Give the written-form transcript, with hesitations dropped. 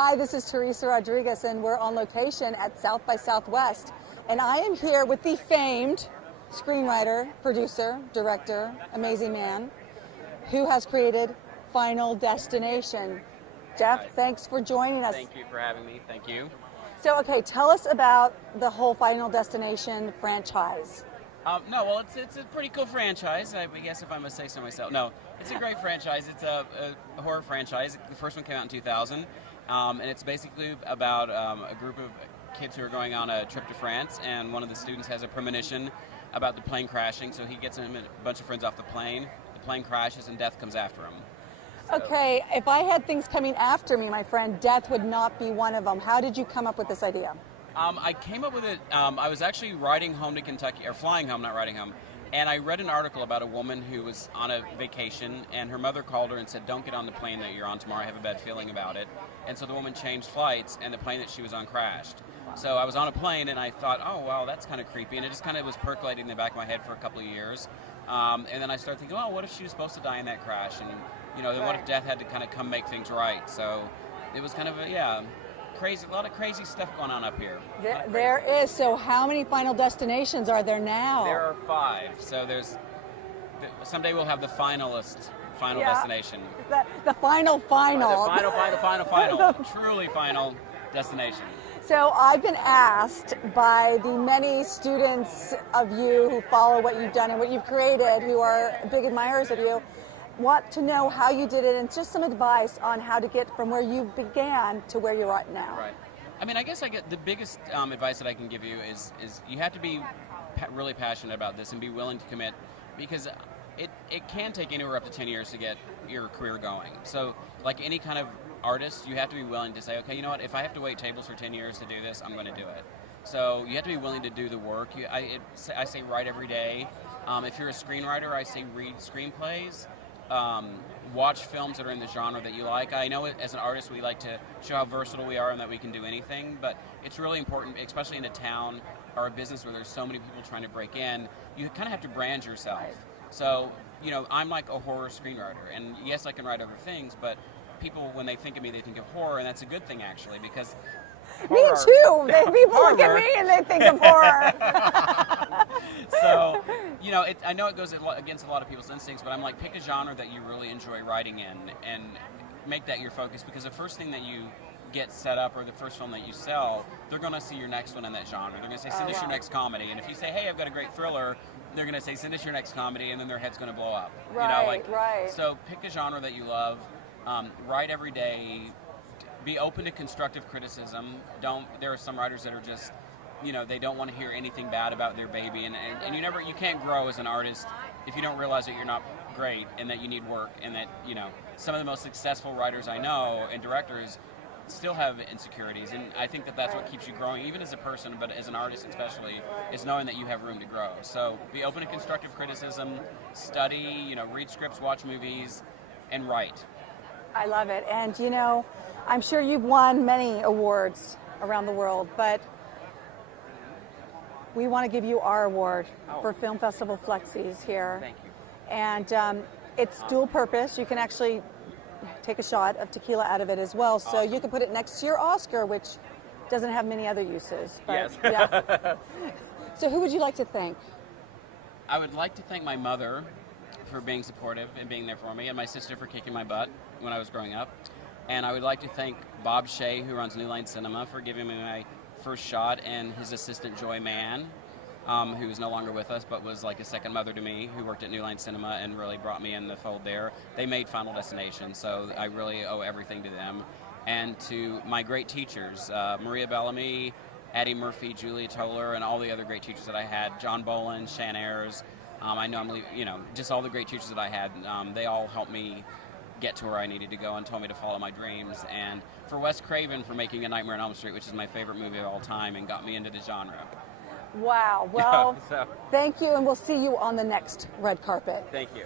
Hi, this is Teresa Rodriguez, and we're on location at South by Southwest. And I am here with the famed screenwriter, producer, director, amazing man, who has created Final Destination. Jeff, thanks for joining us. Thank you for having me. Thank you. So, okay, tell us about the whole Final Destination franchise. Well, it's a pretty cool franchise, I guess, if I must say so myself. No, it's a great franchise. It's a horror franchise. The first one came out in 2000, and it's basically about a group of kids who are going on a trip to France, and one of the students has a premonition about the plane crashing, so he gets him and a bunch of friends off the plane crashes, and death comes after him. So. Okay, if I had things coming after me, my friend, death would not be one of them. How did you come up with this idea? I came up with it, I was actually riding home to Kentucky, or flying home, not riding home, and I read an article about a woman who was on a vacation, and her mother called her and said, "Don't get on the plane that you're on tomorrow, I have a bad feeling about it." And so the woman changed flights, and the plane that she was on crashed. So I was on a plane, and I thought, oh, wow, that's kind of creepy, and it just kind of was percolating in the back of my head for a couple of years. And then I started thinking, oh, what if she was supposed to die in that crash? And, then what if death had to kind of come make things right? So it was kind of a lot of crazy stuff going on up here. There is. So how many Final Destinations are there now? There are 5. So someday we'll have the Final Destination. The final. The final. Truly Final Destination. So I've been asked by the many students of you who follow what you've done and what you've created, who are big admirers of you, want to know how you did it and just some advice on how to get from where you began to where you're at now. Right. I mean, I guess the biggest advice that I can give you is you have to be really passionate about this and be willing to commit, because it can take anywhere up to 10 years to get your career going. So like any kind of artist, you have to be willing to say, okay, you know what, if I have to wait tables for 10 years to do this, I'm going to do it. So you have to be willing to do the work. I say write every day. If you're a screenwriter, I say read screenplays. Watch films that are in the genre that you like. I know as an artist we like to show how versatile we are and that we can do anything, but it's really important, especially in a town or a business where there's so many people trying to break in, you kind of have to brand yourself. So, I'm like a horror screenwriter, and yes, I can write other things, but people, when they think of me, they think of horror, and that's a good thing, actually, because horror, me too! People look at me and they think of horror. So, I know it goes against a lot of people's instincts, but I'm like, pick a genre that you really enjoy writing in and make that your focus, because the first thing that you get set up or the first film that you sell, they're going to see your next one in that genre. They're going to say, send us your next comedy. And if you say, hey, I've got a great thriller, they're going to say, send us your next comedy, and then their head's going to blow up. Right. So pick a genre that you love, write every day, be open to constructive criticism. There are some writers that are just, they don't want to hear anything bad about their baby, and you can't grow as an artist if you don't realize that you're not great and that you need work, and that, some of the most successful writers I know and directors still have insecurities, and I think that that's what keeps you growing, even as a person, but as an artist especially, is knowing that you have room to grow. So be open to constructive criticism, study, read scripts, watch movies, and write. I love it. And, I'm sure you've won many awards around the world, but we want to give you our award for Film Festival Flix here. Thank you. And it's dual purpose. You can actually take a shot of tequila out of it as well. So you can put it next to your Oscar, which doesn't have many other uses. But, yes. Yeah. So who would you like to thank? I would like to thank my mother for being supportive and being there for me, and my sister for kicking my butt when I was growing up. And I would like to thank Bob Shea, who runs New Line Cinema, for giving me my first shot, and his assistant Joy Mann, who is no longer with us, but was like a second mother to me, who worked at New Line Cinema and really brought me in the fold there. They made Final Destination, so I really owe everything to them. And to my great teachers, Maria Bellamy, Addie Murphy, Julia Toller, and all the other great teachers that I had, John Boland, Shan Ayers. I know just all the great teachers that I had, they all helped me get to where I needed to go and told me to follow my dreams. And for Wes Craven for making A Nightmare on Elm Street, which is my favorite movie of all time and got me into the genre. Wow. Well, thank you, and we'll see you on the next red carpet. Thank you.